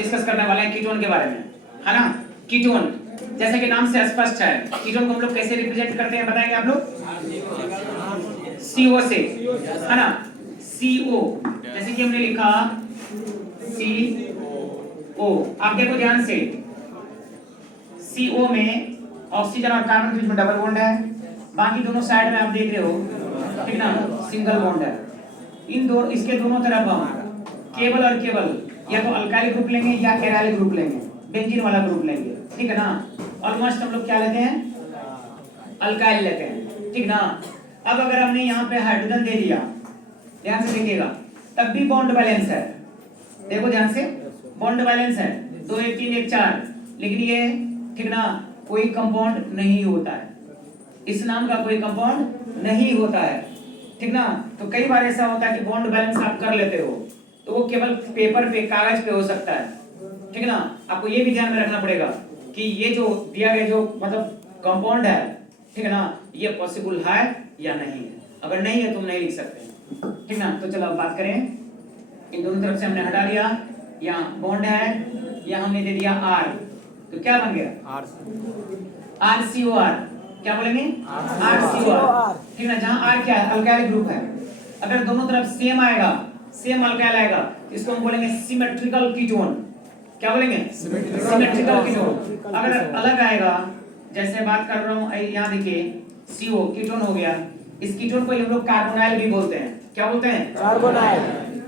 Discuss करने वाले हैं कीटोन के बारे में, है ना। कीटोन जैसे कि नाम से स्पष्ट है, कीटोन को हम लोग कैसे रिप्रेजेंट करते हैं बताएंगे आप लोग? CO से, है ना। CO जैसे कि हमने लिखा CO, आप देखो ध्यान से, CO में ऑक्सीजन और कार्बन के बीच में डबल बॉन्ड है, बाकी दोनों साइड में आप देख रहे हो, ठीक ना, सिंगल बॉन्ड है। इन दोनों, इसके दोनों तरफ हम केवल और केवल या तो अल्काइल ग्रुप लेंगे या एराइल ग्रुप लेंगे, बेंजीन वाला ग्रुप लेंगे, ठीक है ना। ऑलमोस्ट हम लोग क्या लेते हैं? अल्काइल लेते हैं, ठीक ना। अब अगर हमने यहाँ पे हाइड्रोजन दे दिया, ध्यान से देखिएगा, तब भी बॉन्ड बैलेंस है, देखो ध्यान से, बॉन्ड बैलेंस है 2 1 3 1 4, लेकिन ये, ठीक ना, कोई कंपाउंड नहीं होता है, इस नाम का कोई कंपाउंड नहीं होता है, ठीक ना। तो कई बार ऐसा होता है कि बॉन्ड बैलेंस आप कर लेते हो, तो वो केवल पेपर पे, कागज पे हो सकता है, ठीक ना। आपको ये भी ध्यान में रखना पड़ेगा कि ये जो दिया गया जो मतलब कंपाउंड है, ठीक है ना, ये पॉसिबल है या नहीं है। अगर नहीं है तो हम नहीं लिख सकते, ठीक ना। तो चलो अब बात करें, इन दोनों तरफ से हमने हटा दिया, यहाँ बॉन्ड है, यहाँ हमने दे दिया R, तो क्या बन गया? RCOR, क्या बोलेंगे? RCOR, ठीक ना। जहाँ R क्या है? अल्काइल ग्रुप है। अगर दोनों तरफ सेम आएगा, सेम अल्काइल आएगा, इसको हम बोलेंगे सिमेट्रिकल कीटोन। क्या बोलेंगे? Symmetrical ketone. अगर अलग आएगा, जैसे बात कर रहा हूँ, यहाँ देखिए CO कीटोन हो गया, इस कीटोन को हम लोग कार्बोनाइल भी बोलते हैं। क्या बोलते हैं? कार्बोनाइल।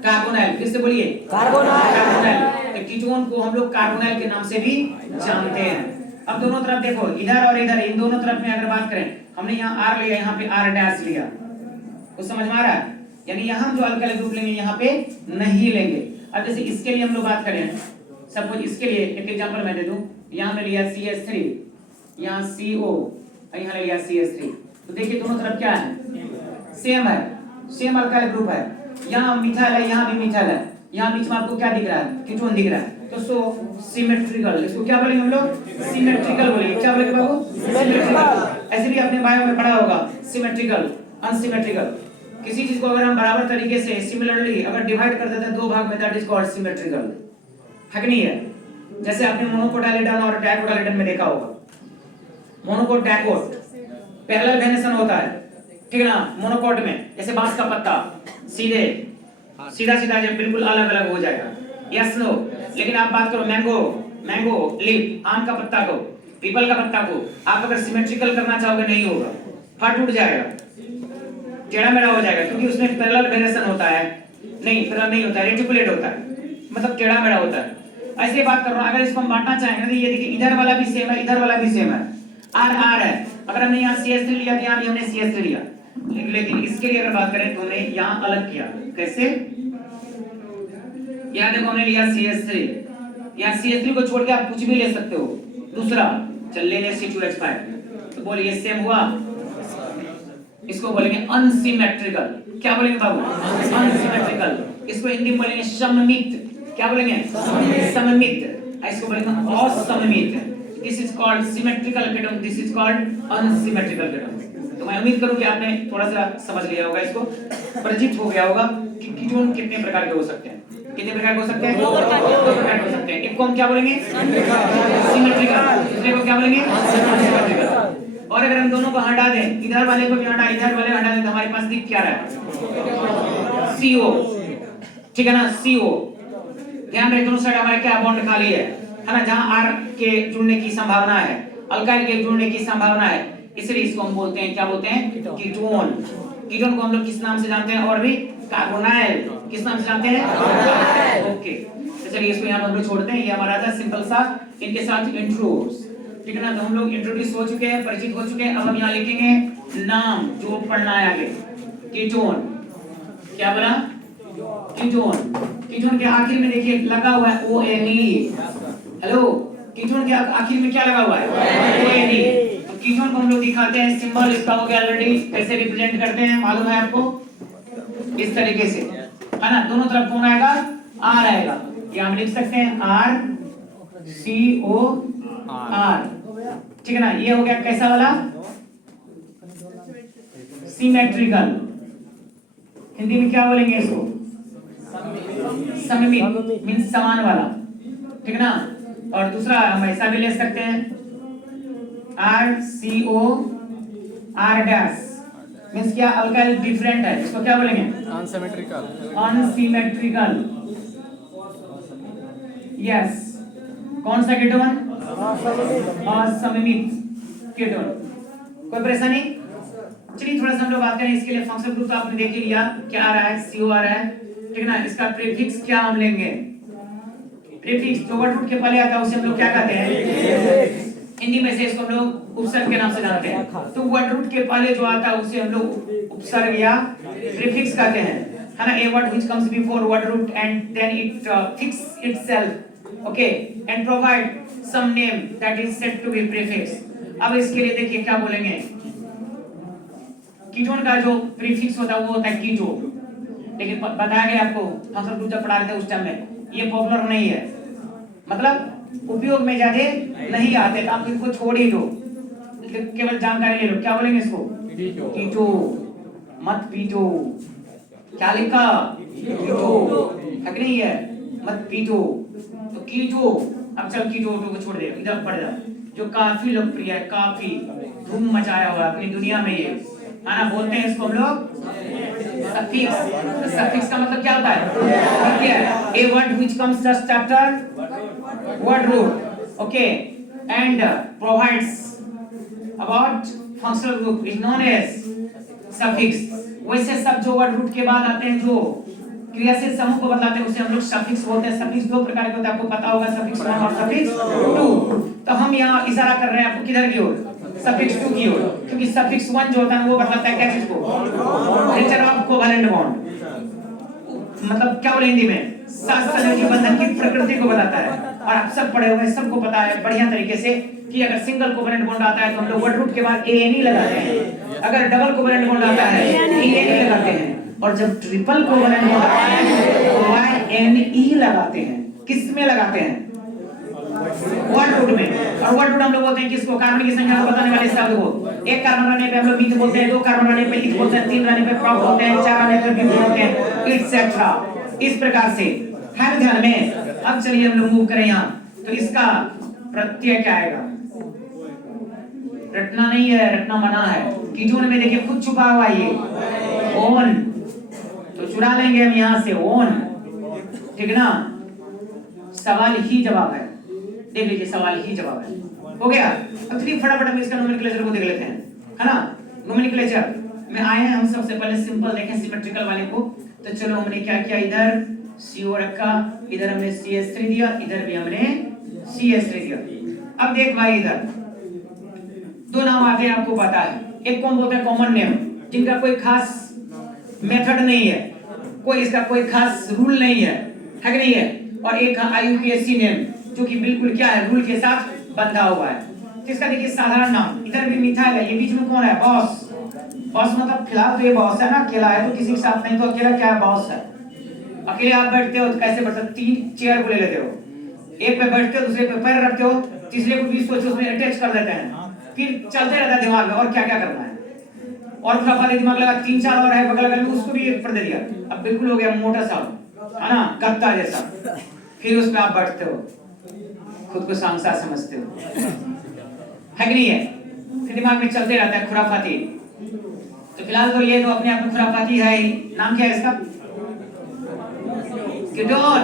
कार्बोनाइल, फिर से बोलिए, कार्बोनाइल। कार्बोनाइल, तो कीटोन को हम लोग कार्बोनाइल के नाम से भी जानते हैं। अब दोनों तरफ देखो, इधर और इधर, इन दोनों तरफ में अगर बात करें, हमने यहाँ R लिया, यहाँ पे R डैश लिया, कुछ समझ में आ रहा है? यानी यहाँ हम जो अल्काइल ग्रुप लेंगे यहाँ पे नहीं लेंगे। अब जैसे इसके लिए हम लोग बात करें, सपोज इसके लिए एक एग्जांपल मैं दे दूं, यहाँ में लिया CH3, यहाँ CO, यहाँ ले लिया CH3, तो देखिए दोनों तरफ क्या है? सेम है, सेम अल्काइल ग्रुप है। यहाँ मिथाइल है, यहाँ भी मिथाइल है, यहाँ बीच में आपको क्या दिख रहा है? कीटोन दिख रहा है, तो सो सिमेट्रिकल, इसको क्या बोलेंगे हम लोग? सिमेट्रिकल बोलेंगे। क्या बोलेंगे बाबू? सिमेट्रिकल। ऐसे भी आपने बायो में पढ़ा होगा, सिमेट्रिकल, अनसिमेट्रिकल। किसी चीज को अगर हम बराबर तरीके से सिमिलरली अगर डिवाइड कर देते हैं दो भाग में, दैट इज कॉल्ड सिमेट्रिकल, है कि नहीं है? जैसे आपने मोनोकोटाइलिडन और डाइकोटाइलिडन में देखा होगा, मोनोकोट डाइकोट पैरेलल वेनेशन होता है, ठीक है ना। मोनोकोट में जैसे बांस का पत्ता सीधे सीधा सीधा जब बिल्कुल अलग अलग हो जाएगा, यस नो। लेकिन आप बात करो मैंगो लीफ, आम का पत्ता को, पीपल का पत्ता को आप अगर सिमेट्रिकल करना चाहोगे नहीं होगा, फट उठ जाएगा, टेढ़ा मेढ़ा हो जाएगा, क्योंकि उसमें पैरेलल वेनेशन होता है, नहीं पैरेलल नहीं होता है, रेटिकुलेट होता है, मतलब टेढ़ा मेढ़ा होता है। ऐसे बात कर रहा हूं, अगर इसको हम बांटना चाहेंगे तो ये देखिए इधर वाला भी सेम है, इधर वाला भी सेम है, R है। अगर हमने यहाँ CH3 लिया तो यहाँ भी हमने CH3 लिया, लेकिन इसके लिए अगर बात करें तो हमने यहाँ अलग किया। कैसे? यहाँ देखो हमने लिया CH3, यहाँ CH3 को छोड़ के आप कुछ भी ले सकते हो दूसरा, चल ले ले C2H5, तो बोलिए सेम हुआ। इसको बोलेंगे अनसिमेट्रिकल। क्या बोलेंगे बाबू? अनसिमेट्रिकल। इसको हिंदी में बोलेंगे सममित। क्या बोलेंगे? सममित। इसको बोलेंगे असममित। This is called symmetrical ketone, this is called unsymmetrical ketone. तो मैं उम्मीद करूं कि आपने थोड़ा सा समझ लिया होगा, इसको परिचित हो गया होगा कि कीटोन कितने प्रकार के हो सकते हैं। कितने प्रकार के हो सकते हैं? दो प्रकार के हो सकते हैं। एक को हम क्या बोलेंगे? सिमेट्रिकल। दूसरे को क्या बोलेंगे? अनसिमेट्रिकल। और अगर हम दोनों को हटा दें, इधर वाले को भी हटा, इधर वाले हटा दें, तो हमारे पास दिख क्या रहा है? CO, ठीक है ना, CO। ध्यान रखें दोनों साइड हमारे क्या बॉन्ड खाली है ना। जहां R के जुड़ने की संभावना है, अल्काइल के जुड़ने की संभावना है, इसलिए इसको हम बोलते हैं, क्या बोलते हैं? कीटोन। कीटोन को हम लोग किस नाम से जानते हैं? और भी कार्बोनाइल। किस नाम से जानते हैं? ओके, तो चलिए इसको यहाँ हम लोग छोड़ते हैं। ये हमारा था सिंपल सा इनके साथ इंट्रोस, ठीक है ना। तो हम लोग इंट्रोड्यूस हो चुके हैं, परिचित हो चुके हैं। अब हम यहाँ लिखेंगे नाम जो पढ़ना है आगे, कीटोन। क्या बोला? कीटोन। कीटोन के आखिर में देखिए लगा हुआ है ONE। हेलो, कीटोन के आखिर में क्या लगा हुआ है? ONE। तो कीटोन को हम लोग दिखाते हैं, सिंबल इसका हो गया ऑलरेडी। कैसे रिप्रेजेंट करते हैं मालूम है आपको? इस तरीके से, है ना। दोनों तरफ कौन आएगा? R आएगा। ये हम लिख सकते हैं RCOR, ठीक है ना। ये हो गया कैसा वाला? सिमेट्रिकल। हिंदी में क्या बोलेंगे इसको? सममित मींस समान वाला, ठीक ना। और दूसरा हम ऐसा भी ले सकते हैं RCOR डैश मींस क्या, अल्काइल डिफरेंट है, इसको क्या बोलेंगे? अनसिमेट्रिकल। Unsymmetrical, yes. कौन सा कीटोन? असममित कीटोन। कोई परेशानी? चलिए थोड़ा सा हम लोग बात करें इसके लिए। फंक्शनल ग्रुप तो आपने देख ही लिया, क्या आ रहा है? CO आ रहा है, ठीक ना। इसका प्रीफिक्स क्या हम लेंगे? प्रीफिक्स जो वर्ड रूट के पहले आता है उसे हम लोग क्या कहते हैं? हिंदी में से इसको हम लोग उपसर्ग के नाम से जानते हैं। तो वर्ड रूट के पहले जो आता है उसे हम लोग उपसर्ग या प्रीफिक्स कहते हैं, है ना। A word which comes before word root and then it fix itself, okay, and provide some name that is said to be prefix. अब इसके लिए देखिए क्या बोलेंगे। कीटोन का जो प्रीफिक्स होता है वो होता है कीटो, लेकिन बताया गया आपको फंक्शनल ग्रुप जब पढ़ा रहे थे उस टाइम में, ये पॉपुलर नहीं है, मतलब उपयोग में ज्यादा नहीं आते, तो आप इनको छोड़ ही दो, केवल जानकारी ले लो। क्या बोलेंगे इसको? कीटो, मत पीटो। क्या लिखा? कीटो, है कि नहीं है? मत पीटो, तो कीटो। अब चल कीटो को छोड़ दे, इधर पढ़ जा, जो काफी लोकप्रिय है, काफी धूम मचाया हुआ अपनी दुनिया में, ये है ना। बोलते हैं इसको हम लोग सफिक्स। सफिक्स का मतलब क्या होता है? क्या है? A word which comes just after word root, okay, and provides about functional group is known as suffix. वैसे सब जो वर्ड रूट के बाद आते हैं, जो क्रियाशील समूह को बताते हैं, उसे हम लोग सफिक्स बोलते हैं। सफिक्स दो प्रकार के होते हैं, आपको पता होगा, सफिक्स 1 और सफिक्स 2। तो हम यहाँ इशारा कर रहे हैं आपको किधर की ओर? सफिक्स 2 की ओर, क्योंकि सफिक्स 1 जो होता है वो बताता है क्या चीज को? नेचर ऑफ कोवेलेंट बॉन्ड, मतलब क्या बोले हिंदी में? सहसंयोजी बंधन की प्रकृति को बताता है। और आप सब पढ़े हुए, सबको पता है बढ़िया तरीके से कि अगर सिंगल कोवेलेंट बॉन्ड आता है तो हम लोग वर्ड रूट के बाद ANE लगाते हैं, अगर डबल कोवेलेंट बॉन्ड आता है ENE लगाते हैं, और जब ट्रिपल कोवेलेंट बॉन्ड आता है तो YNE लगाते हैं। किस में लगाते हैं? वर्ड रूट में। और वर्ड रूट हम लोग बोलते हैं किसको? कार्बन की संख्या को बताने वाले शब्द को। एक कार्बन रहने पे हम लोग मिथ बोलते हैं, 2 कार्बन रहने पे इथ बोलते हैं, 3 रहने पे प्रॉप बोलते हैं, 4 रहने पे ब्यूट बोलते हैं, एटसेट्रा। इस प्रकार से है ध्यान में। अब चलिए हम लोग मूव करें यहाँ, तो इसका प्रत्यय क्या आएगा? रटना नहीं है, रटना मना है। कीटोन में देखिए खुद छुपा हुआ ये ओन, तो चुरा लेंगे हम यहाँ से ओन, ठीक ना। सवाल ही जवाब है, देख लीजिए, सवाल ही जवाब है। हो गया। अब चलिए फटाफट हम इसका नोमेनक्लेचर को देख लेते हैं, है ना। नोमेनक्लेचर में आए हैं हम, सबसे पहले सिंपल देखें सिमेट्रिकल वाले को। तो चलो हमने क्या किया, इधर CO रखा, इधर हमने CH3 दिया, इधर भी हमने CH3 दिया। अब देख भाई, इधर 2 नाम आते हैं, आपको पता है। एक कौन बोलते हैं? कॉमन नेम, जिनका कोई खास मेथड नहीं है, कोई इसका कोई खास रूल नहीं है कि नहीं है। और एक IUPAC नेम, जो कि बिल्कुल क्या है, रूल के साथ बंधा हुआ है। तो इसका देखिए साधारण नाम, इधर भी मिथाइल है, ये बीच में कौन है? बॉस। बॉस मतलब फिलहाल तो ये बॉस है ना, अकेला है तो किसी के साथ नहीं, तो अकेला क्या है? बॉस है। अकेले आप बैठते हो तो कैसे बैठ सकते? 3 चेयर को ले लेते हो, एक पे बैठते हो, दूसरे पे पैर रखते हो, तीसरे को भी सोचो उसमें अटैच कर देते हैं, फिर चलते रहता है दिमाग में, और क्या क्या करना है। और थोड़ा फाले दिमाग लगा, 3-4 और है बगल बगल में, उसको भी एक पर दे दिया, अब बिल्कुल हो गया मोटा सा, है ना, गत्ता जैसा। फिर उसमें आप बैठते हो, खुद को सांसा समझते हो, है कि नहीं है। फिर दिमाग में चलते रहता है खुराफाती। तो फिलहाल तो ये तो अपने आप में खुराफाती है ही। नाम क्या है इसका? कीटोन।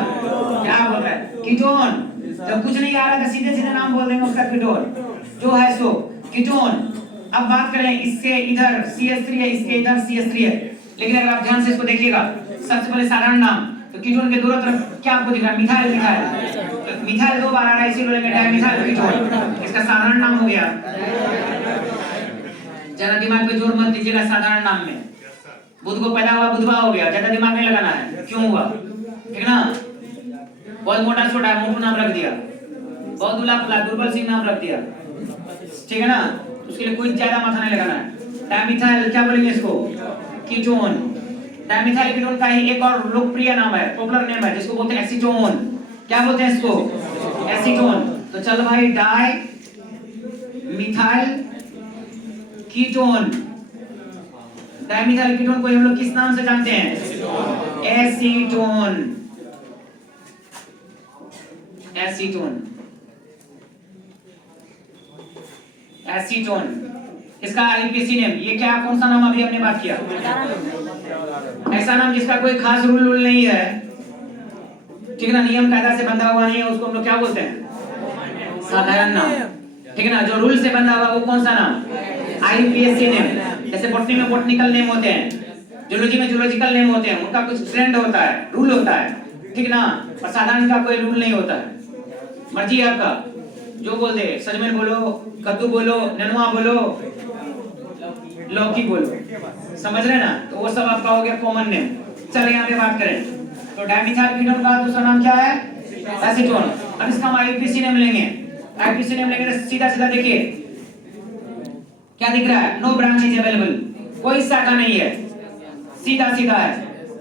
क्या बोल रहा है? कीटोन। जब कुछ नहीं आ रहा था सीधे सीधे नाम बोल देंगे उसका, कीटोन जो है सो कीटोन। अब बात करें, इससे इधर CH3 है, इसके इधर CH3 है, लेकिन अगर आप ध्यान से इसको देखिएगा, सबसे पहले साधारण नाम, तो कीटोन के दोनों तरफ क्या आपको दिख रहा है? मिथाइल। मिथाइल, मिथाइल 2 बार आ रहा है, इसी बोलेंगे डायमिथाइल कीटोन। इसका साधारण नाम हो गया। ज्यादा दिमाग पे जोर मत दीजिएगा साधारण नाम में। बुध को पैदा हुआ, बुधवा हो गया, ज्यादा दिमाग नहीं लगाना है क्यों हुआ, ठीक ना। बहुत मोटा छोटा है, मोटू नाम रख दिया, बहुत दुबला पतला दुर्बल सिंह नाम रख दिया, ठीक है ना। उसके लिए कोई ज्यादा माथा नहीं लगाना है। डायमिथाइल क्या बोलेंगे इसको? कीटोन। डायमिथाइल कीटोन का ही एक और लोकप्रिय नाम है, पॉपुलर नेम है, जिसको बोलते हैं एसीटोन। क्या बोलते हैं इसको? एसीटोन। तो चल भाई, di methyl ketone. Dimethyl ketone को हम लोग किस नाम से जानते हैं? एसीटोन। एसीटोन, एसीटोन इसका आईपीसी नेम, ये क्या कौन सा नाम अभी हमने बात किया? ऐसा नाम जिसका कोई खास रूल नहीं है, ठीक है ना, नियम कायदा से बंधा हुआ नहीं है, उसको हम लोग क्या बोलते हैं? साधारण नाम, ठीक है ना। जो रूल से बंधा हुआ वो कौन सा नाम? IPSC name. जैसे बॉटनी में बॉटनिकल नेम होते हैं, जूलॉजी में जूलॉजिकल नेम होते हैं, उनका कुछ ट्रेंड होता है, रूल होता है, ठीक ना। और साधारण का कोई रूल नहीं होता है, मर्जी है आपका, जो बोल दे, सजमन बोलो, कद्दू बोलो, ननुआ बोलो, लौकी बोलो, समझ रहे ना। तो वो सब आपका हो गया कॉमन नेम। चलिए यहाँ पे बात करें तो डायमिथाइल कीटोन का दूसरा नाम क्या है? एसीटोन। अब इसका हम आईपीसी नेम लेंगे, आईपीसी नेम लेंगे तो सीधा सीधा देखिए क्या दिख रहा है? नो ब्रांच इज अवेलेबल, कोई शाखा नहीं है, सीधा सीधा है।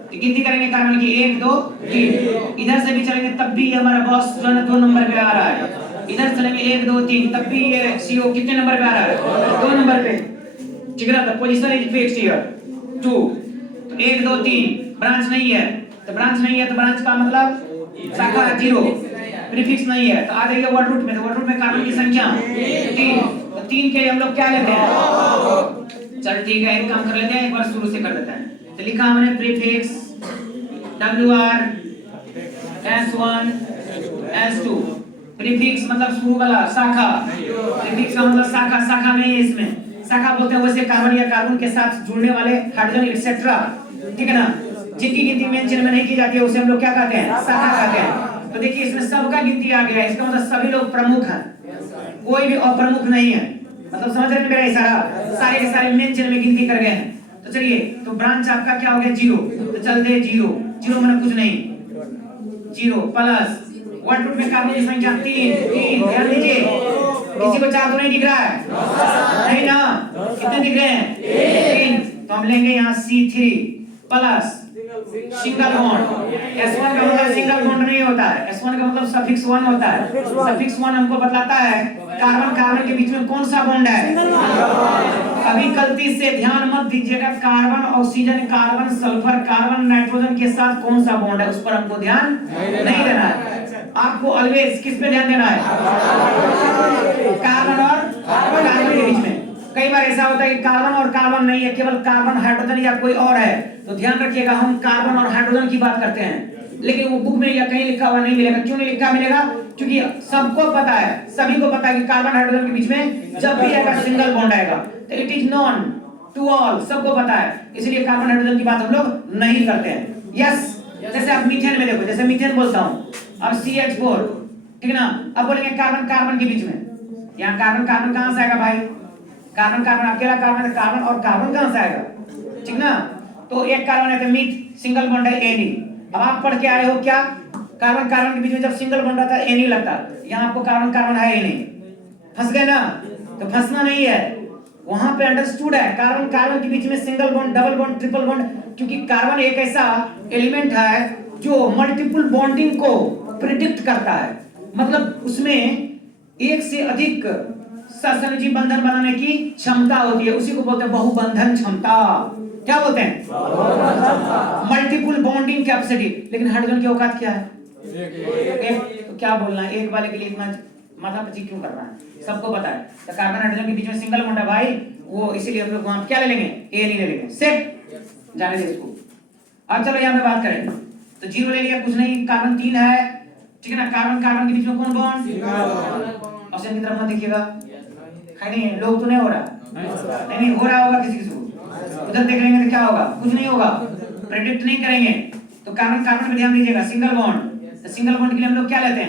तो गिनती करेंगे कार्बन की 1 2 3, इधर से भी चलेंगे तब भी ये हमारा बॉस जो है 2 नंबर पे आ रहा है, इधर चलेंगे 1 2 3 तब भी ये सीओ कितने नंबर पे आ रहा है? 2 नंबर पे, ठीक है ना। The position is fixed here 2। तो 1 2 3 ब्रांच नहीं है, तो ब्रांच नहीं है तो ब्रांच का मतलब शाखा 0, प्रीफिक्स नहीं है। तो आ जाइए वर्ड रूट में, तो वर्ड रूट में कार्बन की संख्या 3, तो 3 के हम लोग क्या लेते हैं? चल ठीक है, एक काम कर लेते हैं, एक बार शुरू से कर देते हैं। तो लिखा हमने prefix WR S1 S2, prefix मतलब शुरू वाला, शाखा, प्रीफिक्स का मतलब शाखा, शाखा नहीं है इसमें, शाखा बोलते हैं वैसे कार्बन या कार्बन के साथ जुड़ने वाले हाइड्रोजन एक्सेट्रा, ठीक है ना। जिनकी गिनती मेन चेन में नहीं की जाती है उसे हम लोग क्या कहते हैं? शाखा कहते हैं। तो देखिए इसमें सबका गिनती आ गया, इसका मतलब सभी लोग प्रमुख हैं, कोई भी अप्रमुख नहीं है, मतलब समझ रहे हैं मेरा इशारा? सारे के सारे मेन चेन में गिनती कर गए हैं। तो चलिए, तो ब्रांच आपका क्या हो गया? 0। तो चलते 0 0 मतलब कुछ नहीं, 0 प्लस वर्ड रूट में कार्बन की संख्या 3 ध्यान दीजिए, किसी को 4 तो नहीं दिख रहा है? नहीं ना, कितने दिख रहे हैं? 3। तो हम लेंगे यहाँ C3 plus single bond. S1 का मतलब सिंगल बॉन्ड नहीं होता है, S1 का मतलब सफिक्स 1 होता है। सफिक्स 1 हमको बताता है कार्बन कार्बन के बीच में कौन सा बॉन्ड है। कभी गलती से ध्यान मत दीजिएगा, carbon oxygen, carbon sulphur, carbon nitrogen के साथ कौन सा बॉन्ड है उस पर हमको ध्यान नहीं देना है। आपको ऑलवेज किस पे ध्यान देना है? कार्बन और कार्बन के बीच में। कई बार ऐसा होता है कि कार्बन और कार्बन नहीं है, केवल कार्बन हाइड्रोजन या कोई और है, तो ध्यान रखिएगा हम कार्बन और हाइड्रोजन की बात करते हैं, लेकिन वो बुक में या कहीं लिखा हुआ नहीं मिलेगा। क्यों नहीं लिखा मिलेगा? क्योंकि सबको पता है, सभी को पता है कि कार्बन हाइड्रोजन के बीच में जब भी आएगा सिंगल बॉन्ड आएगा, तो it is known to all, सबको पता है, इसलिए कार्बन हाइड्रोजन की बात हम लोग नहीं करते हैं। यस, जैसे आप मीथेन में देखो, जैसे मीथेन बोलता हूं, अब CH4, ठीक है ना। अब बोलेंगे कार्बन कार्बन के बीच में, यहाँ कार्बन कार्बन कहां से आएगा भाई? कार्बन कार्बन अकेला कार्बन, कार्बन और कार्बन कहां से आएगा? ठीक ना। तो एक कार्बन है तो मीथ, सिंगल बॉन्ड है एनी। अब आप पढ़ के आए हो क्या? कार्बन कार्बन के बीच में जब सिंगल बॉन्ड आता है एनी लगता है, यहाँ आपको कार्बन कार्बन है ही नहीं, फंस गए ना। तो फंसना नहीं है, वहां पे अंडरस्टूड है कार्बन कार्बन के बीच में single bond, double bond, triple bond, क्योंकि कार्बन एक ऐसा एलिमेंट है जो मल्टीपल बॉन्डिंग को प्रिडिक्ट करता है, मतलब उसमें एक से अधिक सहसंयोजी बंधन बनाने की क्षमता होती है, उसी को बोलते हैं बहुबंधन क्षमता। क्या बोलते हैं? Multiple bonding capacity. लेकिन हाइड्रोजन की औकात क्या है? एक। तो क्या बोलना है, एक वाले के लिए इतना माथा पच्ची क्यों करना है? सबको पता है। तो कार्बन हाइड्रोजन के बीच में सिंगल बॉन्ड है भाई, वो इसीलिए हम लोग वहां क्या ले लेंगे? ए नहीं ले लेंगे। सेट, जाने दे इसको। अब चलो यहाँ पे बात करें, तो 0 ले लिया, कुछ नहीं, कार्बन 3 है, ठीक है ना। कार्बन कार्बन के बीच में कौन बॉन्ड? ऑप्शन की तरफ मत देखिएगा, नहीं लोग तो नहीं हो रहा, नहीं हो रहा होगा किसी को, उधर देख लेंगे तो क्या होगा? कुछ नहीं होगा, प्रेडिक्ट नहीं करेंगे। तो कार्बन कार्बन पे ध्यान दीजिएगा, सिंगल बॉन्ड, तो सिंगल बॉन्ड के लिए हम लोग क्या लेते हैं?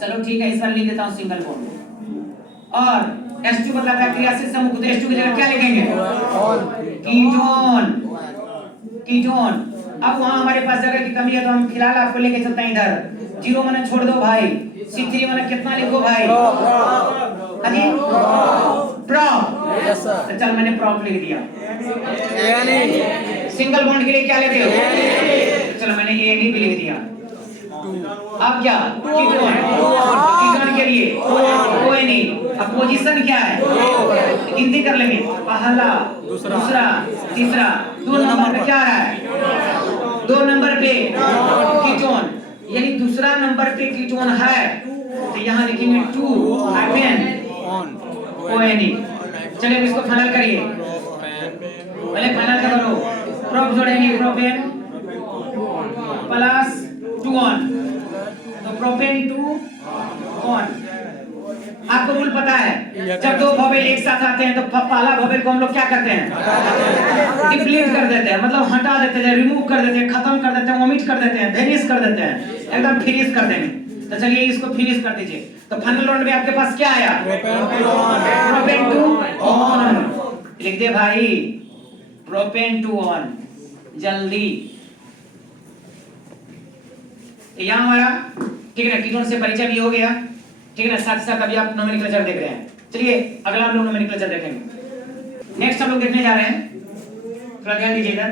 चलो ठीक है, इस बार लिख देता हूं सिंगल बॉन्ड। और H2 बताता है क्रियाशील समूह, तो H2 की जगह क्या लिखेंगे? Ketone, ketone. अब वहां हमारे पास जगह की कमी है, तो हम फिलहाल आपको लेके चलते हैं इधर। 0 माने छोड़ दो भाई, C3 माने कितना लिखो भाई? हाजी प्रॉप। Yes sir. तो चल मैंने प्रॉप लिख दिया। सिंगल बॉन्ड के लिए क्या लेते हो? चलो मैंने ए भी लिख दिया। अब क्या? कीटोन, कीटोन के लिए ONE। अब पोजीशन क्या है? गिनती कर लेंगे, पहला, दूसरा, तीसरा, 2 नंबर पे क्या आ रहा है? 2 नंबर पे कीटोन। यानी दूसरा नंबर पे कीटोन है तो यहाँ लिखेंगे 2 ONE। चलिए इसको फाइनल करिए, पहले फाइनल करो। प्रोप जोड़ेंगे प्रोपेन प्लस 2 ON, तो प्रोपेन 2 ON। आपको रूल पता है, जब दो वोवेल एक साथ आते हैं तो पहला वोवेल को हम लोग क्या करते हैं, डिप्लीट कर देते हैं, मतलब हटा देते हैं, रिमूव कर देते हैं, खत्म कर देते हैं, ओमिट कर देते हैं, वेनिश कर देते हैं, एकदम फिनिश कर देंगे। तो चलिए इसको फिनिश कर दीजिए। तो फाइनल राउंड में आपके पास क्या आया, प्रोपेन 2 ON। लिख दे भाई प्रोपेन 2 ON जल्दी। यहाँ हमारा ठीक है ना कीटोन से परिचय भी हो गया, ठीक है ना। साथ साथ अभी आप नोमेनक्लेचर देख रहे हैं। चलिए अगला हम लोग नोमेनक्लेचर देखेंगे। नेक्स्ट हम लोग देखने जा रहे हैं, थोड़ा ध्यान दीजिए इधर।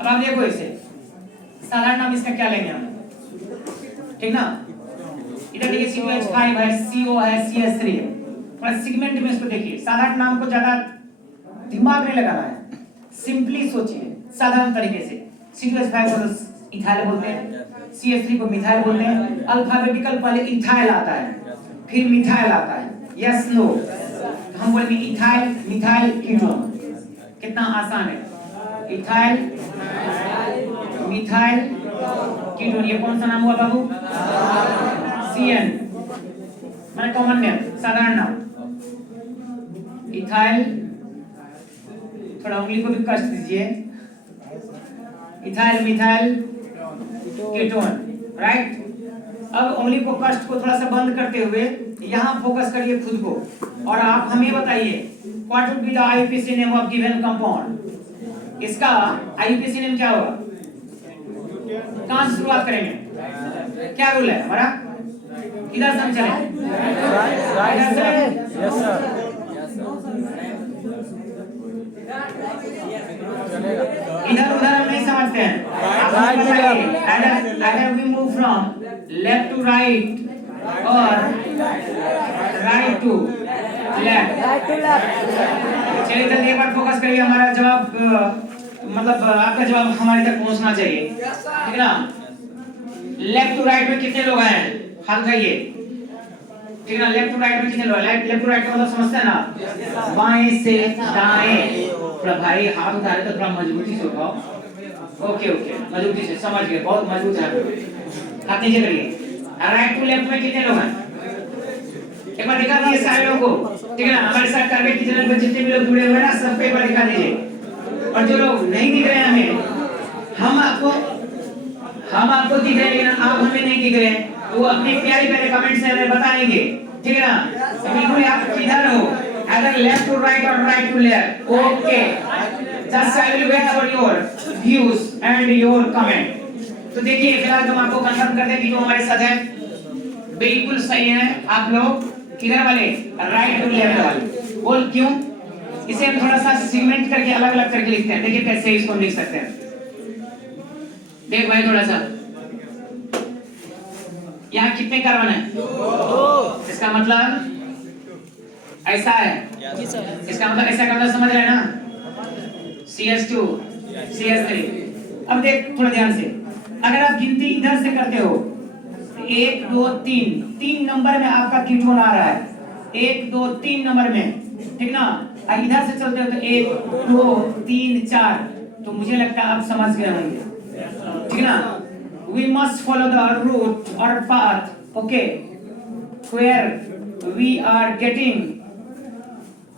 अब आप देखो इसे, साधारण नाम इसका क्या लेंगे हम, ठीक ना। इधर देखिए COH5 है, CO है, CH3 है। थोड़ा सेगमेंट में इसको देखिए, साधारण नाम को ज्यादा दिमाग नहीं लगाना है, सिंपली सोचिए साधारण तरीके से। COH5 को इथाइल बोलते हैं, CH3 को मिथाइल बोलते हैं। अल्फाबेटिकल पहले इथाइल आता है फिर मिथाइल आता है, यस नो। हम बोलेंगे इथाइल मिथाइल कीटोन, कितना आसान है। इथाइल मिथाइल कीटोन, ये कौन सा नाम हुआ बाबू, CN, मैंने कॉमन नेम, साधारण नाम इथाइल। थोड़ा उंगली को भी कष्ट दीजिए, इथाइल मिथाइल कीटोन, राइट। अब उंगली को कष्ट को थोड़ा सा बंद करते हुए यहाँ फोकस करिए खुद को, और आप हमें बताइए what would be the IUPAC name of given compound. इसका IUPAC नेम क्या होगा, कहाँ से शुरुआत करेंगे, क्या रूल है हमारा, इधर से हम चलें, इधर उधर हम नहीं समझते हैं। Either we move from left to right or right to left। चलिए जल्दी एक बार फोकस करिए, हमारा जवाब मतलब आपका जवाब हमारे तक पहुंचना चाहिए, ठीक है ना। लेफ्ट टू राइट में कितने लोग हैं, हाथ उठाइए, ठीक है ना। लेफ्ट टू राइट में कितने लोग हैं, लेफ्ट टू राइट का मतलब समझते हैं ना, बाएं से दाएं। थोड़ा भाई हाथ उठा रहे तो थोड़ा मजबूती से उठाओ, ओके ओके मजबूती से, समझ गए, बहुत मजबूत है। हाथ नीचे करिए। राइट टू लेफ्ट में कितने लोग हैं, एक बार दिखा दीजिए सारे लोगों को, ठीक है ना। हमारे साथ टारगेट की चैनल पर जितने भी लोग जुड़े हुए हैं ना, सबको एक बार दिखा दीजिए। और जो लोग नहीं दिख रहे हैं हमें, हम आपको दिख रहे हैं लेकिन आप हमें नहीं दिख रहे हैं, तो अपने प्यारे प्यारे कमेंट से हमें बताएंगे, ठीक है ना। तो बिल्कुल आप किधर हो, either left to right or right to left, okay, just I will wait for your views and your comment। तो देखिए फिलहाल हम आपको कंफर्म कर दें कि जो हमारे साथ है बिल्कुल सही है। आप लोग किधर वाले, राइट टू लेफ्ट वाले, बोल क्यों। इसे हम थोड़ा सा सेगमेंट करके अलग अलग करके लिखते हैं, देखिए कैसे इसको लिख सकते हैं। देख भाई थोड़ा सा, यहाँ कितने कार्बन है, इसका मतलब ऐसा है, इसका मतलब ऐसा का मतलब समझ रहे हैं ना, CH2 CH3। अब देख थोड़ा ध्यान से, अगर आप गिनती इधर से करते हो 1 2 3, 3 नंबर में आपका कीटोन आ रहा है, 1 2 3 नंबर में, ठीक ना। इधर से चलते हो तो 1 2 3 4, तो मुझे लगता है आप समझ गए होंगे, ठीक ना। We must follow the route or path, okay, where we are getting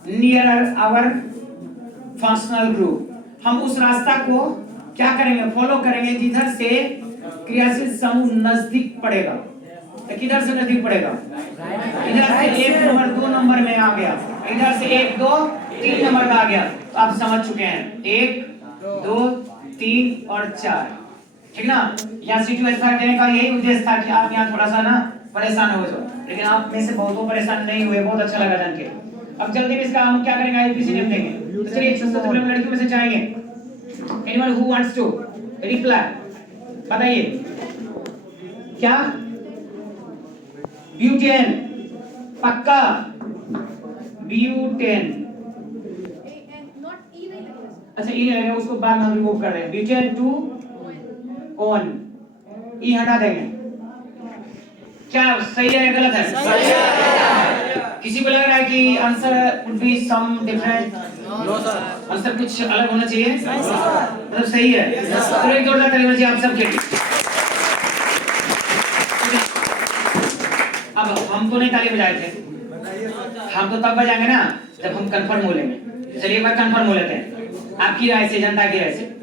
nearer our functional group। हम उस रास्ता को क्या करेंगे, फॉलो करेंगे जिधर से क्रियाशील समूह नजदीक पड़ेगा। तो किधर से नजदीक पड़ेगा, इधर से 1 नंबर 2 नंबर में आ गया, इधर से 1 2 3 नंबर में आ गया, तो आप समझ चुके हैं 1 2 3 और 4, ठीक ना। यहाँ COH5 देने का यही उद्देश्य था कि आप यहाँ थोड़ा सा ना परेशान हो जाओ, लेकिन आप में से बहुतों परेशान नहीं हुए, बहुत अच्छा लगा जान के। अब जल्दी में इसका हम क्या करेंगे, IUPAC नेम देंगे। तो चलिए सबसे पहले हम लड़कियों में से चाहेंगे, anyone who wants to reply, बताइए क्या, ब्यूटेन, पक्का ब्यूटेन, अच्छा ई रहेगा, उसको बाद में हम रिमूव कर रहे हैं। ब्यूटेन 2 ऑन, ई हटा देंगे। क्या सही है या गलत है? सही है। किसी को लग रहा है कि answer would be some different? No sir, answer कुछ अलग होना चाहिए। मतलब सही है। तो एक जोरदार ताली बजाइए आप सबके लिए। अब हम तो नहीं ताली बजाए थे, हम तो तब बजाएंगे ना जब हम कंफर्म बोलेंगे। चलिए एक बार कंफर्म हो लेते हैं आपकी राय से, जनता की राय से।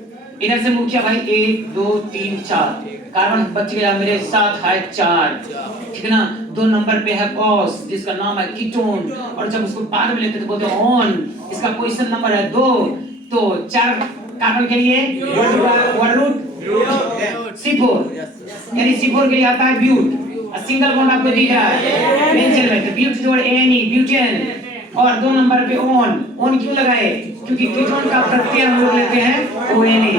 इधर से मुखिया भाई 1 2 3 4, कार्बन बच गया मेरे साथ है 4, ठीक है ना। 2 नंबर पे है कॉस जिसका नाम है कीटोन, और जब उसको बाद में लेते तो बोलते हैं ऑन, इसका पोजीशन नंबर है 2। तो 4 कार्बन के लिए वर्ड रूट C4, यानी C4 के लिए आता है ब्यूट। सिंगल बॉन्ड आपको दिख रहा है मेंशन में, तो ब्यूट जोड़ एनी ब्यूटेन, और 2 नंबर पे ऑन क्यों लगाए? क्योंकि कीटोन का प्रत्यय हम लोग लेते हैं ONA,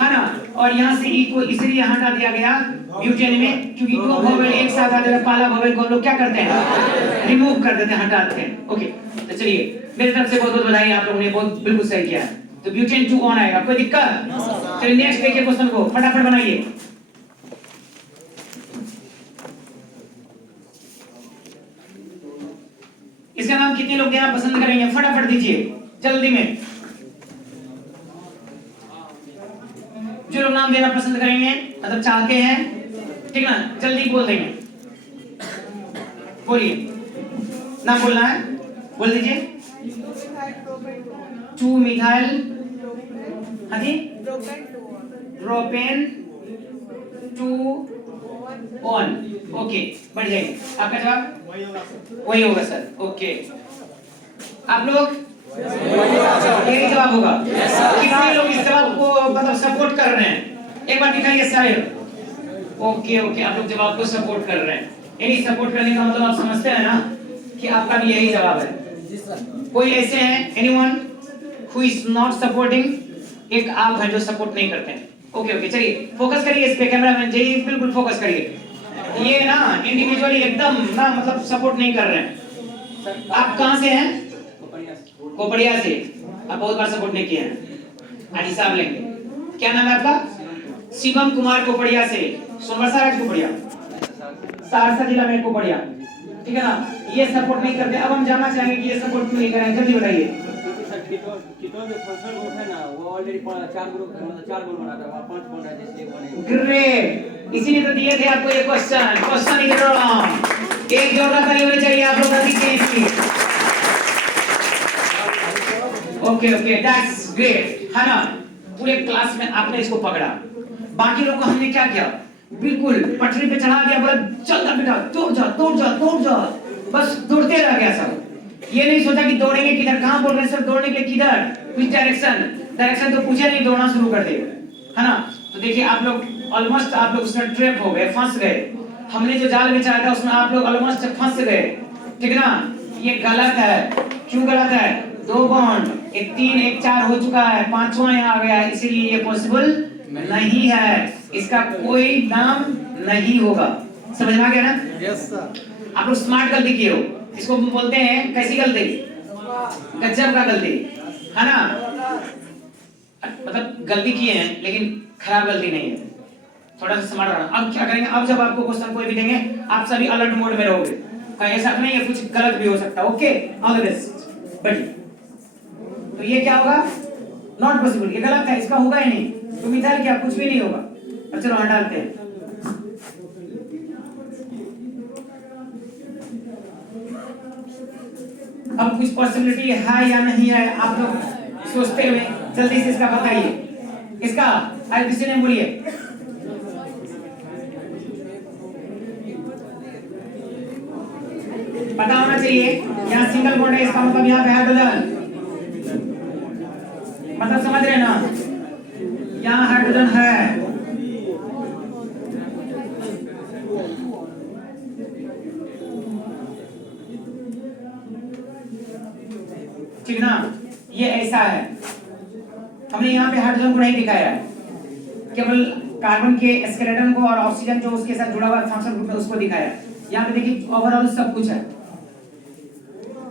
है ना। और यहाँ से ई को इसलिए हटा दिया गया ब्यूटेन में, क्योंकि 2 वोवेल एक साथ आते हैं, पहला वोवेल को हम लोग क्या करते हैं? रिमूव कर देते हैं, हटा देते हैं। ओके, तो चलिए मेरी तरफ से बहुत बहुत बधाई, आप लोगों ने बहुत बिल्कुल सही किया। तो ब्यूटेन 2 ऑन आएगा, कोई दिक्कत? चलिए नेक्स्ट देखिए क्वेश्चन को, फटाफट बनाइए। इसका नाम कितने लोग देना पसंद करेंगे? फटाफट दीजिए जल्दी में। जो लोग नाम देना पसंद करेंगे, मतलब चाहते हैं, ठीक ना, जल्दी बोल देंगे। बोलिए, नाम बोलना है, बोल दीजिए। 2 मिथाइल, हाँ जी, प्रोपेन 2 ऑन। ओके, बढ़ जाएंगे। आपका जवाब वही होगा सर। ओके, आप लोग यही जवाब होगा। कितने लोग इस जवाब को मतलब सपोर्ट कर रहे हैं? एक बार दिखाइए सारे। ओके ओके, आप लोग जवाब को सपोर्ट कर रहे हैं। यही सपोर्ट करने का मतलब आप समझते हैं ना कि आपका भी यही जवाब है। कोई ऐसे हैं anyone who is not supporting? एक आप हैं जो सपोर्ट नहीं करते हैं। ओके ओके, चलिए फोकस करिए इस पे, कैमरामैन जी बिल्कुल फोकस करिए। ये ना इंडिविजुअली एकदम ना मतलब सपोर्ट नहीं कर रहे हैं। आप कहां से हैं? कोपड़िया से। आप बहुत बार सपोर्ट नहीं किए हैं, हिसाब लेंगे। क्या नाम है आपका? शिवम कुमार कोपड़िया से, सोनवर्षा राज कोपड़िया, सहरसा जिला में कोपड़िया, ठीक है ना। ये सपोर्ट नहीं करते। अब हम जानना चाहेंगे कि ये सपोर्ट क्यों नहीं कर रहे हैं, जल्दी बताइए। कीटोन जो फंक्शनल ग्रुप है ना, वो ऑलरेडी 4 ग्रुप मतलब 4 बॉन्ड बनाता है, वहां 5 बॉन्ड है, जैसे एक बने। ग्रेट, इसीलिए तो दिए थे आपको ये क्वेश्चन इज रॉन्ग। एक जोरदार ताली होनी चाहिए आप लोगों की। ओके ओके, दैट्स ग्रेट, है ना। पूरे क्लास में आपने इसको पकड़ा। बाकी लोगों को हमने क्या किया? बिल्कुल पटरी पे चढ़ा दिया, बोला चल जा बेटा, दौड़ जा दौड़ जा दौड़ जा, बस दौड़ते रह गया सब। ये नहीं सोचा कि दौड़ेंगे किधर, कहां बोल रहे हैं सर दौड़ने के लिए, किधर, किस डायरेक्शन तो पूछे नहीं, दौड़ना शुरू कर दिए, है ना। तो देखिए आप लोग ऑलमोस्ट आप लोग उसमें ट्रैप हो गए, फंस गए। हमने जो जाल बिछाया था उसमें आप लोग ऑलमोस्ट फंस गए, ठीक ना। ये गलत है। क्यों गलत है? 2 बॉन्ड, एक 3 एक 4 हो चुका है, 5वां यहाँ आ गया है, इसीलिए ये पॉसिबल नहीं है। इसका कोई नाम नहीं होगा। समझ में आ गया ना? Yes sir. आप लोग स्मार्ट गलती किए हो, इसको बोलते हैं कैसी गलती? गजब का गलती, है ना। मतलब गलती किए हैं लेकिन खराब गलती नहीं है, थोड़ा सा स्मार्ट रहना। अब क्या करेंगे? अब जब आपको क्वेश्चन कोई भी देंगे आप सभी अलर्ट मोड में रहोगे, कहीं ऐसा नहीं है कुछ गलत भी हो सकता है। Okay, all the best. बढ़िए, तो ये क्या होगा? नॉट पॉसिबल, ये गलत है, इसका होगा ही नहीं। तो मिसाल क्या, कुछ भी नहीं होगा। अब चलो हटाते हैं। अब कुछ पॉसिबिलिटी है या नहीं है, आप लोग सोचते हुए जल्दी से इसका बताइए। इसका आज किसी ने बोलिए। पता होना चाहिए, यहाँ सिंगल बॉन्ड है, इसका मतलब यहाँ पे हाइड्रोजन, मतलब समझ रहे ना, यहाँ हाइड्रोजन है। ठीक ना, ये ऐसा है। हमने यहाँ पे हाइड्रोजन को नहीं दिखाया है, केवल कार्बन के स्केलेटन को और ऑक्सीजन जो उसके साथ जुड़ा हुआ फंक्शनल ग्रुप है उसको दिखाया है। यहाँ पे देखिए ओवरऑल सब कुछ है।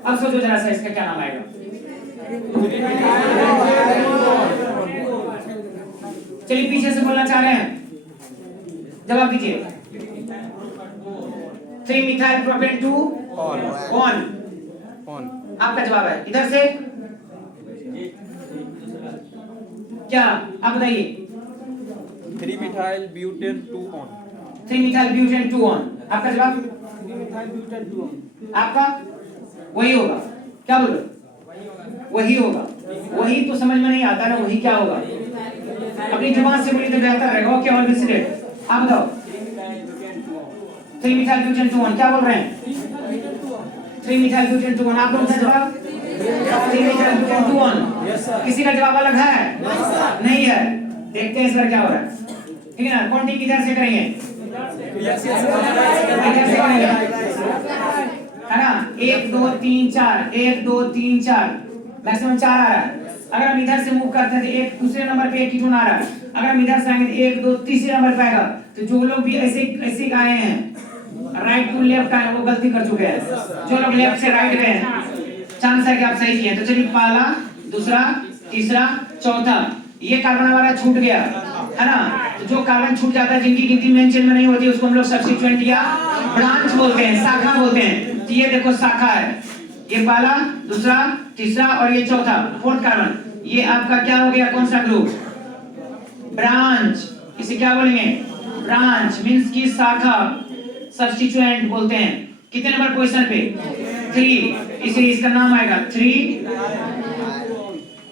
अब सोचो जरा सा इसका क्या नाम आएगा? चलिए पीछे से बोलना चाह रहे हैं, जवाब दीजिए। 3 मिथाइल प्रोपेन 2 ऑन। आपका जवाब है इधर से क्या, आप बताइए। 3 methyl butane 2 on. 3 methyl butane 2 on. आपका जवाब 3 मिथाइल ब्यूटेन 2 ऑन। आपका वही होगा, क्या बोल रहे हो? वही होगा। वही तो समझ में नहीं आता ना, वही क्या होगा? अपनी जुबान से बोलिए तो बेहतर रहेगा। ओके और बिस्किट आप बताओ। 3 मिथाइल ब्यूटेन 2 ऑन क्या बोल रहे हैं? 3 मिथाइल ब्यूटेन 2 ऑन। आप लोगों का जवाब 3 मिथाइल ब्यूटेन 2 ऑन। किसी का जवाब अलग है? नहीं है। देखते हैं इस बार क्या हो रहा है, ठीक है ना। कौन टी किधर से करेंगे? इधर से करेंगे है ना। 1 2 3 4, 1 2 3 4, मैक्सिमम 4 आ रहा है। अगर हम इधर से मूव करते हैं तो एक दूसरे नंबर पे एक कीटोन आ रहा है। अगर हम इधर से आएंगे तो 1 2 तीसरे नंबर पे आएगा। तो जो लोग भी ऐसे ऐसे आए हैं राइट टू लेफ्ट आए वो गलती कर चुके हैं। जो लोग लेफ्ट से राइट गए हैं चांस है कि आप सही किए। तो चलिए पहला, दूसरा, तीसरा, चौथा, ये कार्बन हमारा छूट गया है ना। तो जो कार्बन छूट जाता है जिनकी गिनती मेन चेन में नहीं होती उसको हम लोग सब्स्टिट्यूएंट या ब्रांच बोलते हैं, शाखा बोलते हैं। तो ये देखो शाखा है, ये पहला, दूसरा, तीसरा और ये चौथा, फोर्थ कार्बन। ये आपका क्या हो गया? कौन सा ग्रुप? ब्रांच। इसे क्या बोलेंगे? ब्रांच मींस की शाखा, सब्स्टिट्यूएंट बोलते हैं। कितने नंबर पोजीशन पे? 3, इसलिए इसका नाम आएगा 3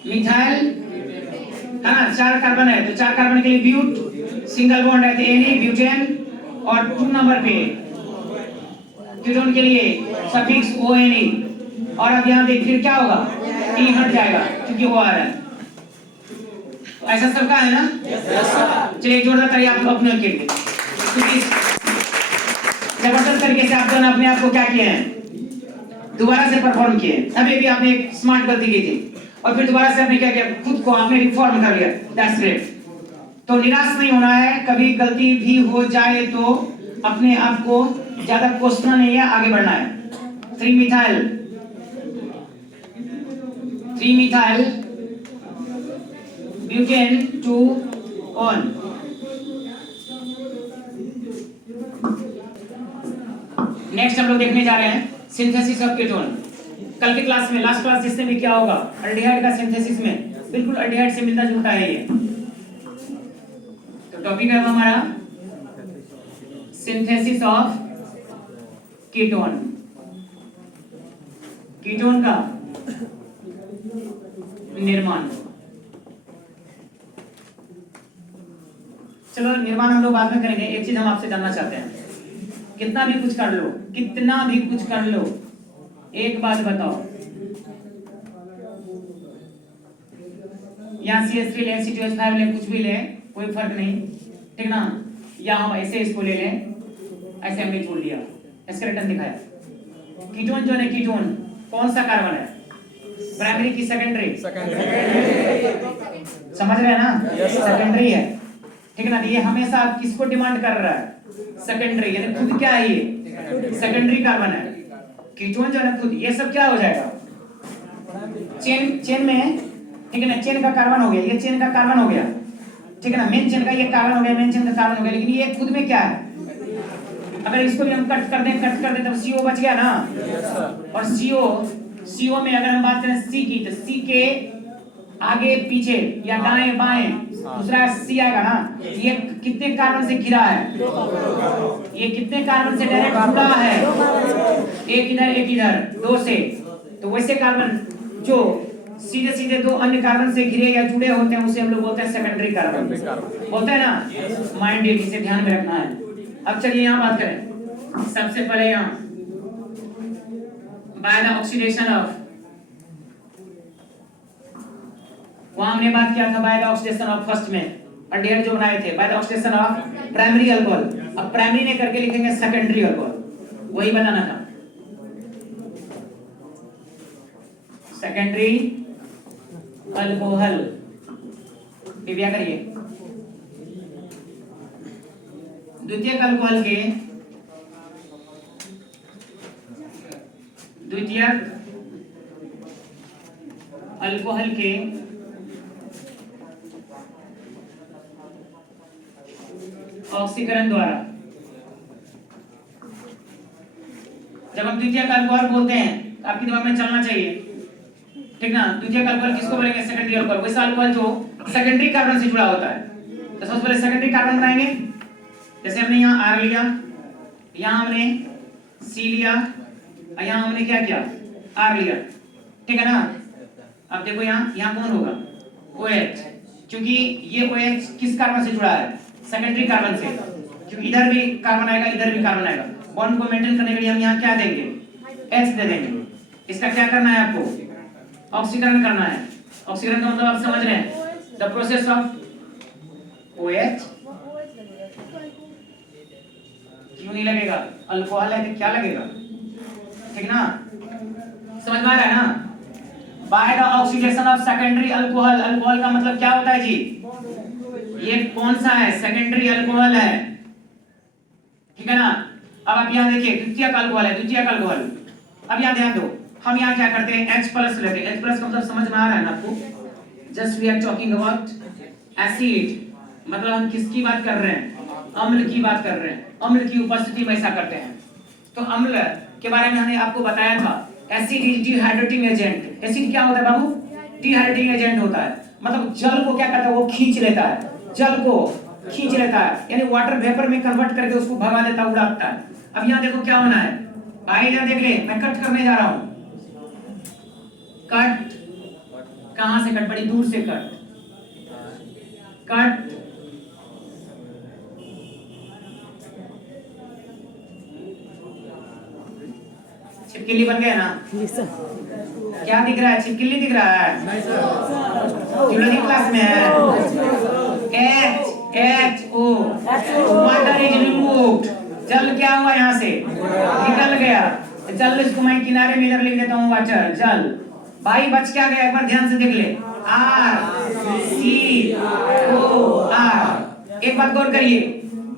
मिथाइल है ना। 4 कार्बन है तो 4 कार्बन के लिए ब्यूट, सिंगल बॉन्ड है तो एनी ब्यूटेन, और 2 नंबर पे कीटोन के लिए सफिक्स ONE। और अब यहाँ देख फिर क्या होगा? E हट जाएगा क्योंकि वो आ रहा है। तो ऐसा सबका है ना? चलिए जोरदार ताली आप लोग अपने के लिए, क्योंकि जबरदस्त तरीके से आप दोनों अपने आप को क्या किए हैं? दोबारा से परफॉर्म किए। अभी अभी आपने एक स्मार्ट गलती की थी और फिर दोबारा से आपने क्या किया? खुद को आपने रिफॉर्म कर लिया। That's great. तो निराश नहीं होना है, कभी गलती भी हो जाए तो अपने आप को ज्यादा कोसना नहीं है, आगे बढ़ना है। 3 मिथाइल ब्यूटेन 2 ऑन। नेक्स्ट हम लोग देखने जा रहे हैं सिंथेसिस ऑफ कीटोन। कल के क्लास में, लास्ट क्लास जिससे में क्या होगा? एल्डिहाइड का सिंथेसिस में बिल्कुल एल्डिहाइड से मिलता जुलता है ये। तो टॉपिक है हमारा सिंथेसिस ऑफ कीटोन। कीटोन का निर्माण। चलो निर्माण हम लोग बाद में करेंगे। एक चीज हम आपसे जानना चाहते हैं, कितना भी कुछ कर लो, कितना भी कुछ कर लो, एक बात बताओ, यहाँ CH3 ले, C2H5 ले, कुछ भी ले, कोई फर्क नहीं, ठीक ना। या हम ऐसे इसको ले लें, ऐसे हमने छोड़ दिया, स्केलेटन दिखाया। कीटोन जो है, कीटोन कौन सा कार्बन है? प्राइमरी की सेकेंडरी? समझ रहे हैं ना? सेकेंडरी है, ठीक है ना। ये हमेशा किसको डिमांड कर रहा है? सेकेंडरी, यानी खुद क्या है? ये सेकेंडरी कार्बन है। कीटोन जो है खुद, ये सब क्या हो जाएगा? चेन में, ठीक है ना। चेन का कार्बन हो गया, ये चेन का कार्बन हो गया, ठीक है ना। मेन चेन का ये कार्बन हो गया, मेन चेन का कार्बन हो गया। लेकिन ये खुद में क्या है? अगर इसको भी हम कट कर दें तो CO बच गया ना। और CO में अगर हम बात करें C की, तो C के आगे पीछे या दाएं बाएं दूसरा C आएगा ना। ये कितने कार्बन से घिरा है? ये कितने कार्बन से डायरेक्ट जुड़ा है? एक इधर एक इधर, 2 से। तो वैसे कार्बन जो सीधे सीधे 2 अन्य कार्बन से घिरे या जुड़े होते हैं उसे हम लोग बोलते हैं सेकेंडरी कार्बन, बोलते हैं ना। माइंड इसे ध्यान में रखना है। अब चलिए यहाँ बात करें। सबसे पहले यहाँ बाय द ऑक्सीडेशन ऑफ, वहां हमने बात किया था by the oxidation of, first में एल्डिहाइड जो बनाए थे, by the oxidation of primary alcohol. अब प्राइमरी ने करके लिखेंगे सेकेंडरी अल्कोहल, वही बताना था। सेकेंडरी अल्कोहल, दिव्या करिए। द्वितीयक अल्कोहल के, द्वितीयक अल्कोहल के ऑक्सीकरण द्वारा। जब हम द्वितीयक अल्कोहल बोलते हैं आपके दिमाग में चलना चाहिए, ठीक ना। द्वितीयक अल्कोहल किसको बोलेंगे? Secondary alcohol. वैसा अल्कोहल जो सेकेंडरी कार्बन से जुड़ा होता है। तो सबसे पहले सेकेंडरी कार्बन बनाएंगे। जैसे हमने यहाँ R लिया, यहाँ हमने C लिया, यहाँ हमने क्या किया? R लिया, ठीक है ना। अब देखो यहाँ कौन होगा? OH, क्योंकि ये OH किस कार्बन से जुड़ा है? सेकेंडरी कार्बन से, क्योंकि इधर भी कार्बन आएगा, इधर भी कार्बन आएगा। बॉन्ड को मेंटेन करने के लिए हम यहाँ क्या देंगे? H दे देंगे। इसका क्या करना है आपको? ऑक्सीकरण करना है। ऑक्सीकरण का मतलब आप समझ रहे हैं, द प्रोसेस ऑफ OH। क्यों नहीं लगेगा? अल्कोहल है तो क्या लगेगा, ठीक ना। समझ में आ रहा है ना? By the oxidation of secondary alcohol. Alcohol का मतलब क्या होता है जी? ये कौन सा है? सेकेंडरी अल्कोहल है, ठीक है ना। अब आप यहाँ देखिए, द्वितीयक अल्कोहल है, द्वितीयक अल्कोहल। अब यहाँ ध्यान दो, हम यहाँ क्या करते हैं? H प्लस लेते हैं। H प्लस का मतलब समझ में आ रहा है ना आपको? Just we are talking about acid, मतलब हम किसकी बात कर रहे हैं? अम्ल की बात कर रहे हैं। अम्ल की उपस्थिति में ऐसा करते हैं। तो अम्ल के बारे में हमने आपको बताया था, acid is dehydrating agent. Acid क्या होता है बाबू? डिहाइड्रेटिंग एजेंट होता है। मतलब जल को क्या करता है? वो खींच लेता है, जल को खींच लेता है, यानी वाटर वेपर में कन्वर्ट करके उसको भगा देता है, उड़ाता है। अब यहाँ देखो क्या होना है, भाई इधर देख ले, मैं कट करने जा रहा हूँ। कट, कहां से कट? बड़ी दूर से कट। कट, छिपकली बन गया ना? क्या दिख रहा है? छिपकली दिख रहा है? ज्योलॉजी क्लास में है। HO, water is removed. जल क्या हुआ? यहाँ से निकल गया। जल, इसको मैं किनारे में इधर लिख देता हूँ, वाटर, जल। भाई बच क्या गया? एक बार ध्यान से देख ले, RCOR। एक बात गौर करिए,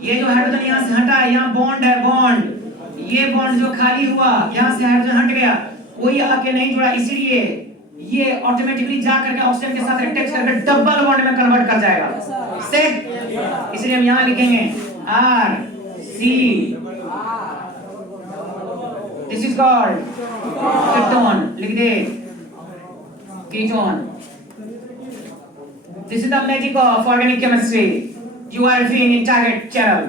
ये जो हाइड्रोजन यहाँ से हटा है, यहाँ बॉन्ड है, बॉन्ड। ये बॉन्ड जो खाली हुआ, यहाँ से हाइड्रोजन हट गया, कोई आके नहीं जुड़ा, इसलिए ये ऑटोमेटिकली जा करके ऑक्सीजन के साथ अटैच करके डबल बॉन्ड में कन्वर्ट कर जाएगा। सेट, इसलिए हम यहाँ लिखेंगे RC। This is called ketone. लिख दे, ketone. This is the magic of organic chemistry. You are seeing in target channel.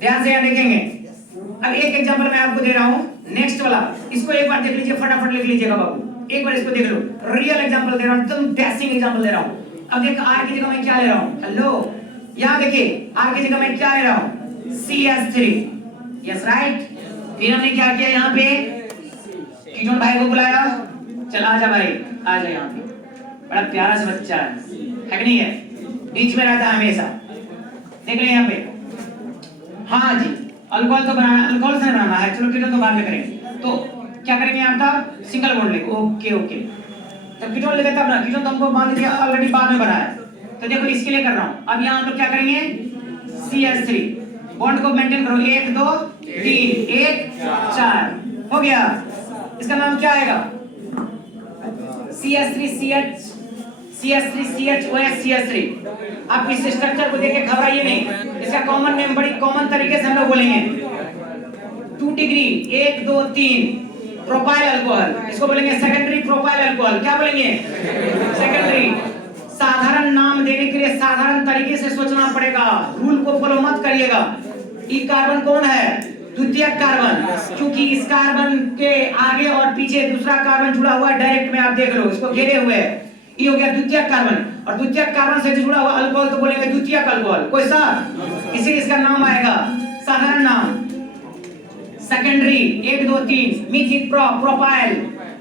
ध्यान से यहाँ देखेंगे। अब एक एग्जांपल मैं आपको दे रहा हूँ, नेक्स्ट वाला। इसको एक बार देख लीजिए, फटाफट लिख लीजिएगा बाबू। एक बार इसको देख लो, रियल एग्जांपल दे रहा हूँ, एकदम डैशिंग एग्जांपल दे रहा हूँ। अब देख, R की जगह मैं क्या ले रहा हूँ? हेलो, यहाँ देखिए, R की जगह मैं क्या ले रहा हूँ? CH3। Yes right. फिर हमने क्या किया? यहाँ पे कीटोन भाई को बुलाया, चल आजा भाई, आजा यहाँ पे। बड़ा प्यारा सा बच्चा है कि नहीं है? बीच में रहता है हमेशा। देख ले यहाँ पे। हाँ जी, अल्कोहल तो बनाना, अल्कोहल से बनाना है। चलो कीटोन तो बाद में करेंगे। तो क्या करेंगे? यहाँ था सिंगल बॉन्ड लेंगे। ओके ओके, तो कीटोन लेते तब ना। कीटोन तो हमको मान लीजिए ऑलरेडी बाद में बनाया है, तो देखो इसके लिए कर रहा हूँ। अब यहाँ हम लोग क्या करेंगे? CH3, बॉन्ड को मेंटेन करो। 1 2 3, 1 4 हो गया। इसका नाम क्या आएगा? CH3CH, CH3 CHOH CH3। आप इस स्ट्रक्चर को देख के घबराइए नहीं, इसका कॉमन नेम बड़ी कॉमन तरीके से हम लोग बोलेंगे। 2 डिग्री 1 2 3 प्रोपाइल अल्कोहल, इसको बोलेंगे सेकेंडरी प्रोपाइल अल्कोहल। क्या बोलेंगे? सेकेंडरी। साधारण नाम देने के लिए साधारण तरीके से सोचना पड़ेगा, रूल को फॉलो मत करिएगा। ई कार्बन कौन है? द्वितीयक कार्बन, क्योंकि इस कार्बन के आगे और पीछे दूसरा कार्बन जुड़ा हुआ है, डायरेक्ट में आप देख लो, इसको घेरे हुए है। ये हो गया द्वितीयक कार्बन, और द्वितीयक कार्बन से जुड़ा हुआ अल्कोहल तो बोलेंगे द्वितीयक अल्कोहल। कोई सा, इसीलिए इसका नाम आएगा साधारण नाम secondary. 1 2 3 Mithil propyl,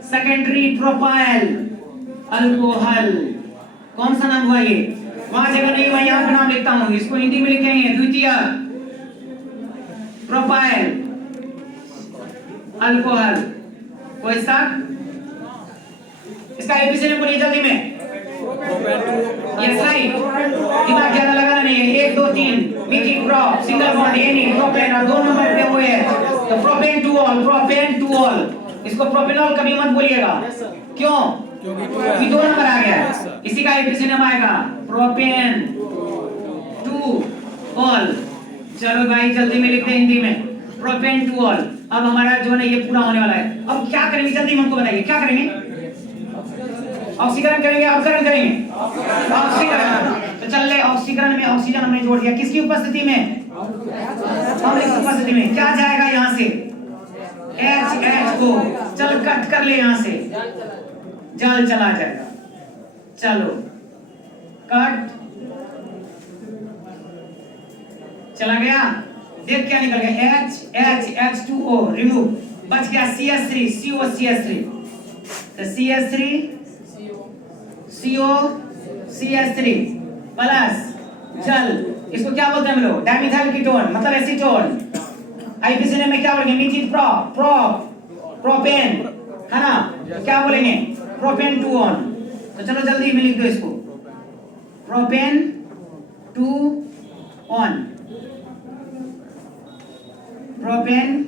secondary propyl alcohol. कौन सा नाम हुआ ये? वहां जगह नहीं हुआ, यहाँ पे नाम लिखता हूँ, इसको हिंदी में लिखेंगे द्वितीयक प्रोपाइल अल्कोहल। कोई सा, इसका एबीसीडी बोलिए जल्दी में। यस राइट, दिमाग ज्यादा लगाना नहीं है। 1 2 3 Mithil pro, single bond any, propane, और 2 नंबर पे वो है तो propane two all, propane two all. इसको प्रोपेनॉल कभी मत बोलिएगा, क्यों? क्योंकि 2 नंबर आ गया। इसी का एबीसीडी नाम आएगा प्रोपेन टू ऑल। चलो भाई जल्दी में लिखते हैं हिंदी में, प्रोपेन टू ऑल। अब हमारा जो है ना ये पूरा होने वाला है। अब क्या करेंगे जल्दी में हमको बताइए, क्या करेंगे? ऑक्सीकरण करेंगे, अवकरण करेंगे, ऑक्सीकरण। तो चल ले, ऑक्सीकरण में ऑक्सीजन हमने जोड़ दिया, किसकी उपस्थिति में? अम्ल की उपस्थिति में। क्या जाएगा यहाँ से? H को चल कट कर ले, यहाँ से जल चला जाएगा। चलो कट, चला गया। देख क्या निकल गया? H2O रिमूव, बच गया CH3 CO CH3। तो CH3 CO CH3 प्लस जल, इसको क्या बोलते हैं हम लोग? डाइमिथाइल कीटोन, मतलब एसीटोन। आईपीसी में क्या बोलेंगे? मीथिल प्रोपेन, है ना? क्या बोलेंगे? Propane two on. तो चलो जल्दी में लिख दो इसको, propane two on, propane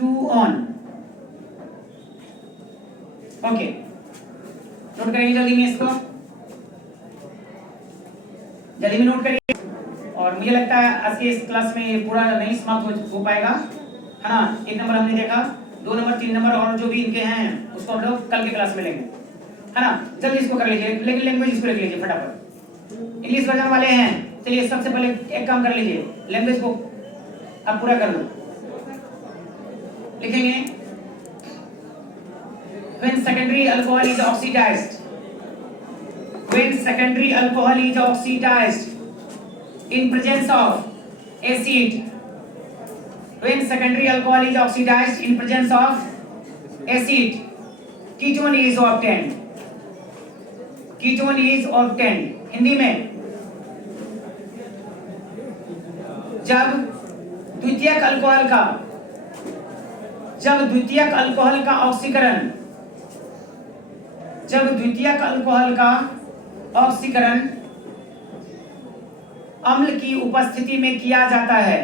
two on. Okay, note करेंगे जल्दी में इसको, जल्दी में नोट करिए। और मुझे लगता है आज के इस क्लास में ये पूरा नहीं समाप्त हो पाएगा, है ना? 1 नंबर हमने देखा, 2 नंबर 3 नंबर और जो भी इनके हैं उसको हम लोग कल के क्लास में लेंगे, है ना? जल्दी इसको कर लीजिए, लेकिन लैंग्वेज इसको लिख लीजिए फटाफट। इंग्लिश वर्जन वाले हैं, चलिए सबसे पहले एक काम कर लीजिए, लैंग्वेज को अब पूरा कर लो। लिखेंगे when secondary alcohol is oxidized, when secondary alcohol is oxidized in presence of acid, when secondary alcohol is oxidized in presence of acid, ketone is obtained, ketone is obtained। Hindi में जब द्वितीयक अल्कोहल का ऑक्सीकरण, जब द्वितीयक अल्कोहल का ऑक्सीकरण अम्ल की उपस्थिति में किया जाता है,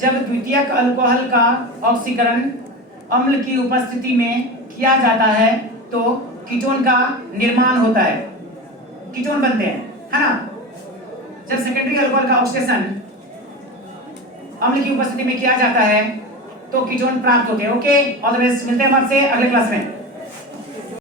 जब द्वितीयक अल्कोहल का ऑक्सीकरण अम्ल की उपस्थिति में किया जाता है तो कीटोन का निर्माण होता है, कीटोन बनते हैं, है ना? जब सेकेंडरी अल्कोहल का ऑक्सीडेशन अम्ल की उपस्थिति में किया जाता है तो कीटोन प्राप्त होते हैं। ओके, ऑल द बेस्ट, मिलते हैं आपसे अगले क्लास में।